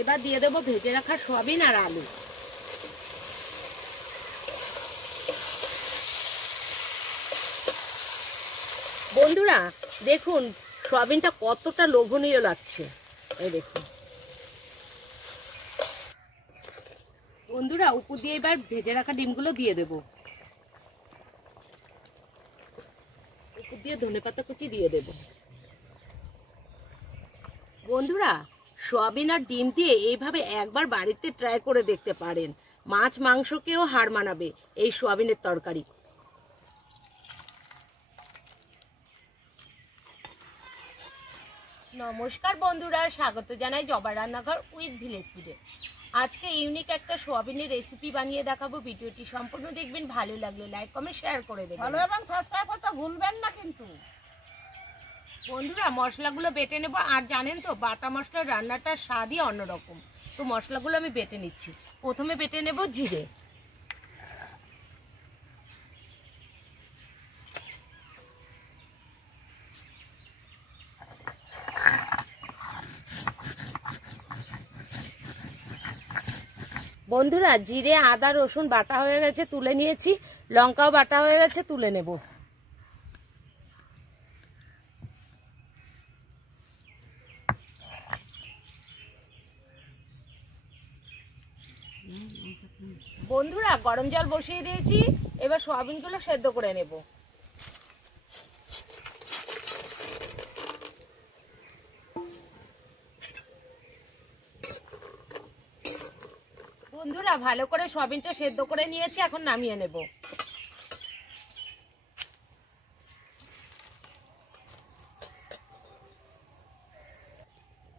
এবার দিয়ে দেবো ভেজে রাখা সয়াবিন আর আলু। বন্ধুরা দেখুন সয়াবিনটা কতটা লোভনীয় লাগছে, এই দেখুন। বন্ধুরা উপর দিয়ে এবার ভেজে রাখা ডিমগুলো দিয়ে দেব। উপর দিয়ে ধনেপাতা কুচি দিয়ে দেব। বন্ধুরা সয়াবিন আর ডিম দিয়ে এইভাবে একবার বাড়িতে ট্রাই করে দেখতে পারেন। মাছ মাংসকেও হার মানাবে এই সয়াবিনের তরকারি। নমস্কার বন্ধুরা, স্বাগত জানাই জবার রান্নাঘর উইথ ভিলেজ ফুডে। আজকে ইউনিক একটা সোয়াবিনের রেসিপি বানিয়ে দেখাবো। ভিডিওটি সম্পূর্ণ দেখবেন, ভালো লাগলে লাইক কমেন্ট শেয়ার করে দেবেন, ভালো এবং সাবস্ক্রাইব করতে ভুলবেন না কিন্তু। বন্ধুরা মশলাগুলো বেটে নেব। আর জানেন তো বাটা মশলার রান্নাটার স্বাদই অন্যরকম। তো মশলাগুলো আমি বেটে নিচ্ছি। প্রথমে বেটে নেব জিরে। বন্ধুরা জিরে আদা রসুন বাটা হয়ে গেছে, তুলে নিয়েছি। লঙ্কাও বাটা হয়ে গেছে, তুলে নেব। বন্ধুরা গরম জল বসিয়ে দিয়েছি, এবার সয়াবিনগুলো সেদ্ধ করে নেব। বন্ধুরা ভালো করে সয়াবিনটা সেদ্ধ করে নিয়েছি, এখন নামিয়ে নেব।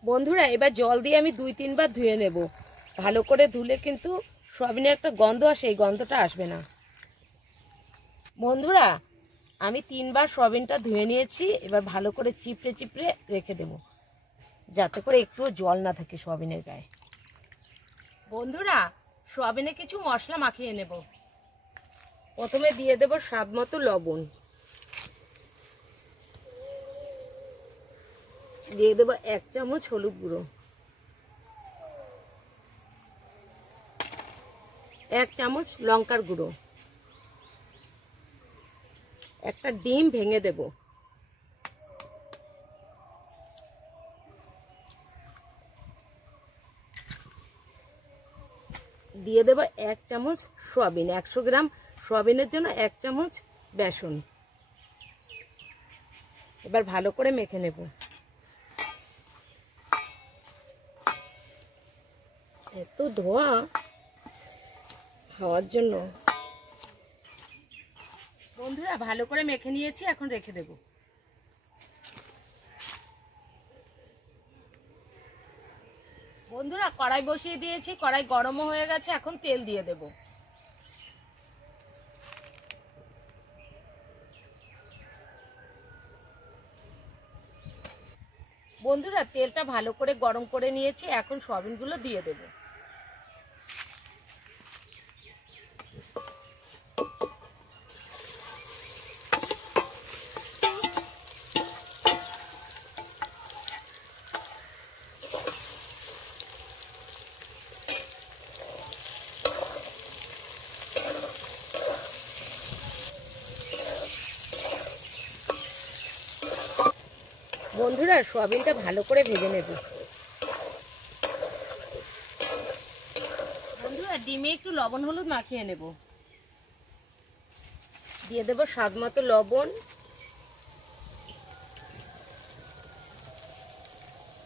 বন্ধুরা এবার জল দিয়ে আমি 2-3 বার ধুয়ে নেব। ভালো করে ধুলে কিন্তু সয়াবিনের একটা গন্ধ আসে, এই গন্ধটা আসবে না। বন্ধুরা আমি 3 বার সয়াবিনটা ধুয়ে নিয়েছি। এবার ভালো করে চিপড়ে চিপড়ে রেখে দেব, যাতে করে একটু জল না থাকে সয়াবিনের গায়ে। বন্ধুরা সয়াবিনে কিছু মশলা মাখিয়ে নেব। প্রথমে দিয়ে দেব স্বাদ মতো লবণ, দিয়ে দেব 1 চামচ হলুদ গুঁড়ো, 1 চামচ লঙ্কার গুঁড়ো, একটা ডিম ভেঙে দেব, দিয়ে দেব 1 চামচ সয়াবিন। 100 গ্রাম সয়াবিনের জন্য 1 চামচ বেসন। এবার ভালো করে মেখে নেব। এত ধোয়া খাওয়ার জন্য। বন্ধুরা ভালো করে মেখে নিয়েছি, এখন রেখে দেব। বন্ধুরা কড়াই বসিয়ে দিয়েছি, কড়াই গরমও হয়ে গেছে, এখন তেল দিয়ে দেব। বন্ধুরা তেলটা ভালো করে গরম করে নিয়েছি, এখন সয়াবিনগুলো দিয়ে দেব। বন্ধুরা সয়াবিনটা ভালো করে ভেজে নেব। বন্ধুরা ডিমে একটু লবণ হলুদ মাখিয়ে নেব। দিয়ে দেব স্বাদ মতো লবণ,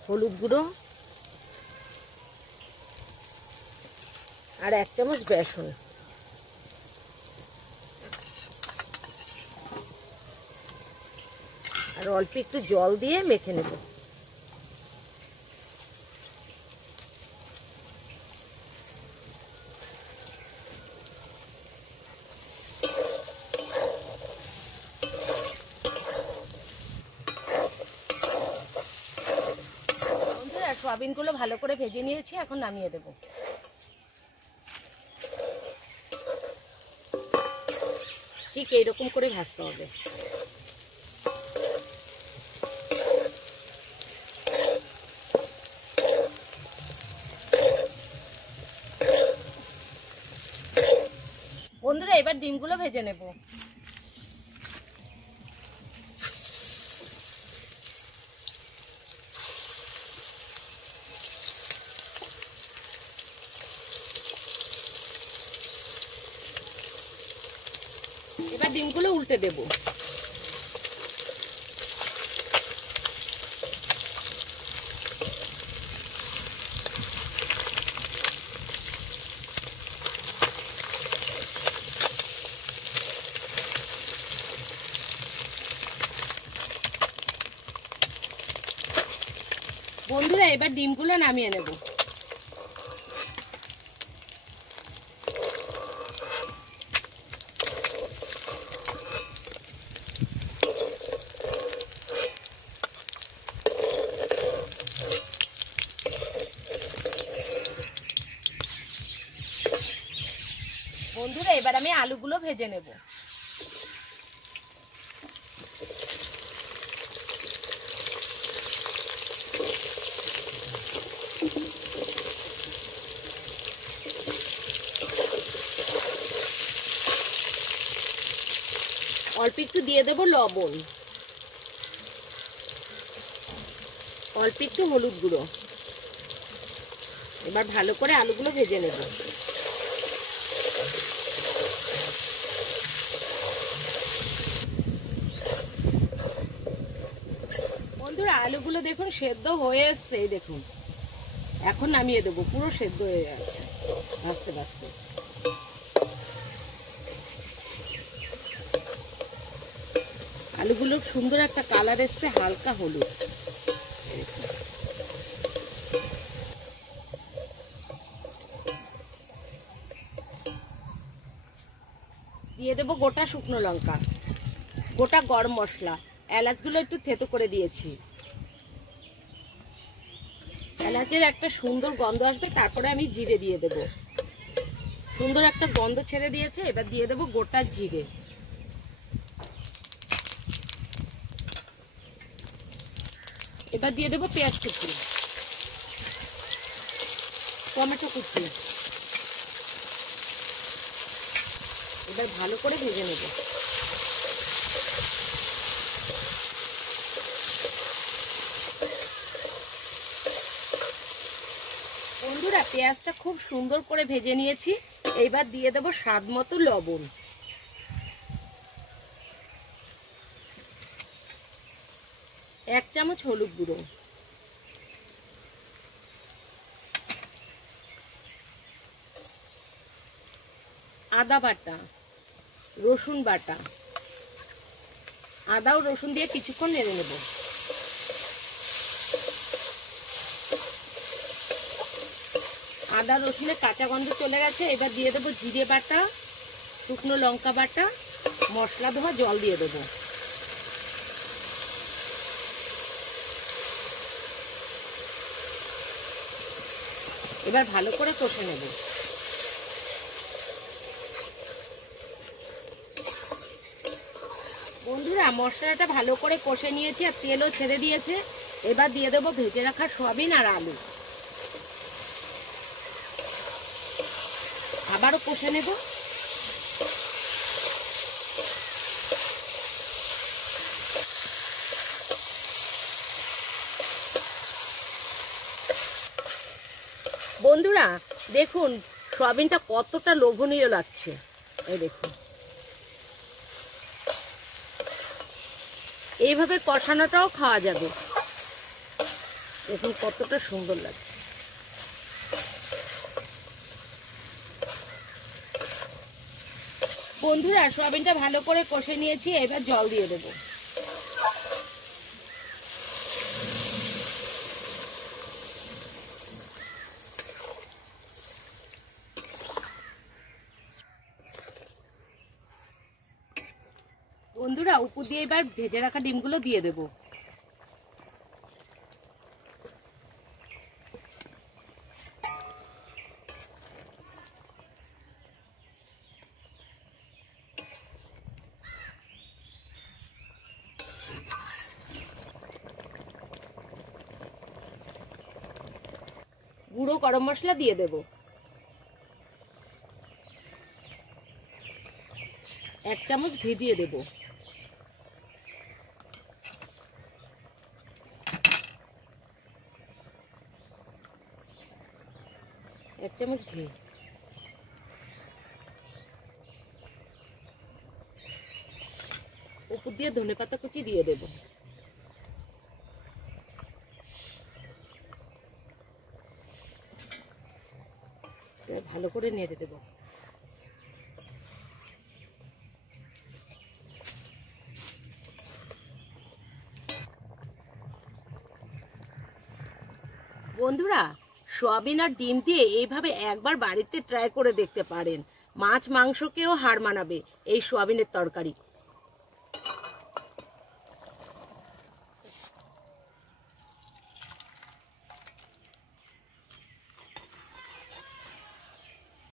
হলুদ গুঁড়ো আর 1 চামচ বেসন। আর অল্প একটু জল দিয়ে মেখে নেব। বন্ধুরা সয়াবিনগুলো ভালো করে ভেজে নিয়েছি, এখন নামিয়ে দেব। ঠিক এইরকম করে ভাজতে হবে। বন্ধুরা এবার ডিমগুলো ভেজে নেব। এবার ডিমগুলো উল্টে দেব। বন্ধুরা এবার ডিমগুলো নামিয়ে নেব। বন্ধুরা এবার আমি আলুগুলো ভেজে নেব। অল্প একটু দিয়ে দেব লবণ, অল্প একটু হলুদ গুঁড়ো। এবার ভালো করে আলুগুলো ভেজে নেব। বন্ধুরা আলুগুলো দেখুন সেদ্ধ হয়ে এসছে, এই দেখুন। এখন নামিয়ে দেবো, পুরো সেদ্ধ হয়ে যাচ্ছে ভাজতে ভাজতে। আলুগুলোর সুন্দর একটা কালার এসছে, হালকা হলুদ। দিয়ে দেবো গোটা শুকনো লঙ্কা, গোটা গরম মশলা, এলাচগুলো একটু থেতো করে দিয়েছি। এলাচের একটা সুন্দর গন্ধ আসবে, তারপরে আমি জিরে দিয়ে দেব। সুন্দর একটা গন্ধ ছেড়ে দিয়েছে, এবার দিয়ে দেব গোটা জিরে। এবার দিয়ে দেবো পেঁয়াজ কুচি, টমেটো কুচি। এবার ভালো করে ভেজে নেব। বন্ধুরা পেঁয়াজটা খুব সুন্দর করে ভেজে নিয়েছি। এইবার দিয়ে দেব স্বাদ মতো লবণ, এক চামচ হলুদ গুঁড়ো, আদা বাটা, রসুন বাটা। আদা ও রসুন দিয়ে কিছুক্ষণ নেড়ে নেব। আদা রসুনের কাঁচা গন্ধ চলে গেছে। এবার দিয়ে দেবো জিরে বাটা, শুকনো লঙ্কা বাটা, মশলা ধোয়া জল দিয়ে দেবো। এবার ভালো করে কষে নেব। বন্ধুরা মশলাটা ভালো করে কষে নিয়েছি আর তেলও ছেড়ে দিয়েছে। এবার দিয়ে দেবো ভেজে রাখা সয়াবিন আর আলু। আবারও কষে নেব। বন্ধুরা দেখুন সয়াবিনটা কতটা লোভনীয় লাগছে, এই দেখুন। এইভাবে কষানোটাও খাওয়া যাবে, দেখুন কতটা সুন্দর লাগছে। বন্ধুরা সয়াবিনটা ভালো করে কষে নিয়েছি, এবার জল দিয়ে দেব। বন্ধুরা উপর দিয়ে এবার ভেজে রাখা ডিমগুলো দিয়ে দেব। গুঁড়ো গরম মশলা দিয়ে দেব। 1 চামচ ঘি দিয়ে দেব। এক চামচ ঘি, উপর দিয়ে ধনেপাতা কুচি দিয়ে দেব। ভালো করে নেড়ে দেব। বন্ধুরা, সয়াবিন আর ডিম দিয়ে এইভাবে একবার বাড়িতে ট্রাই করে দেখতে পারেন। মাছ মাংসকেও হার মানাবে এই সয়াবিনের তরকারি।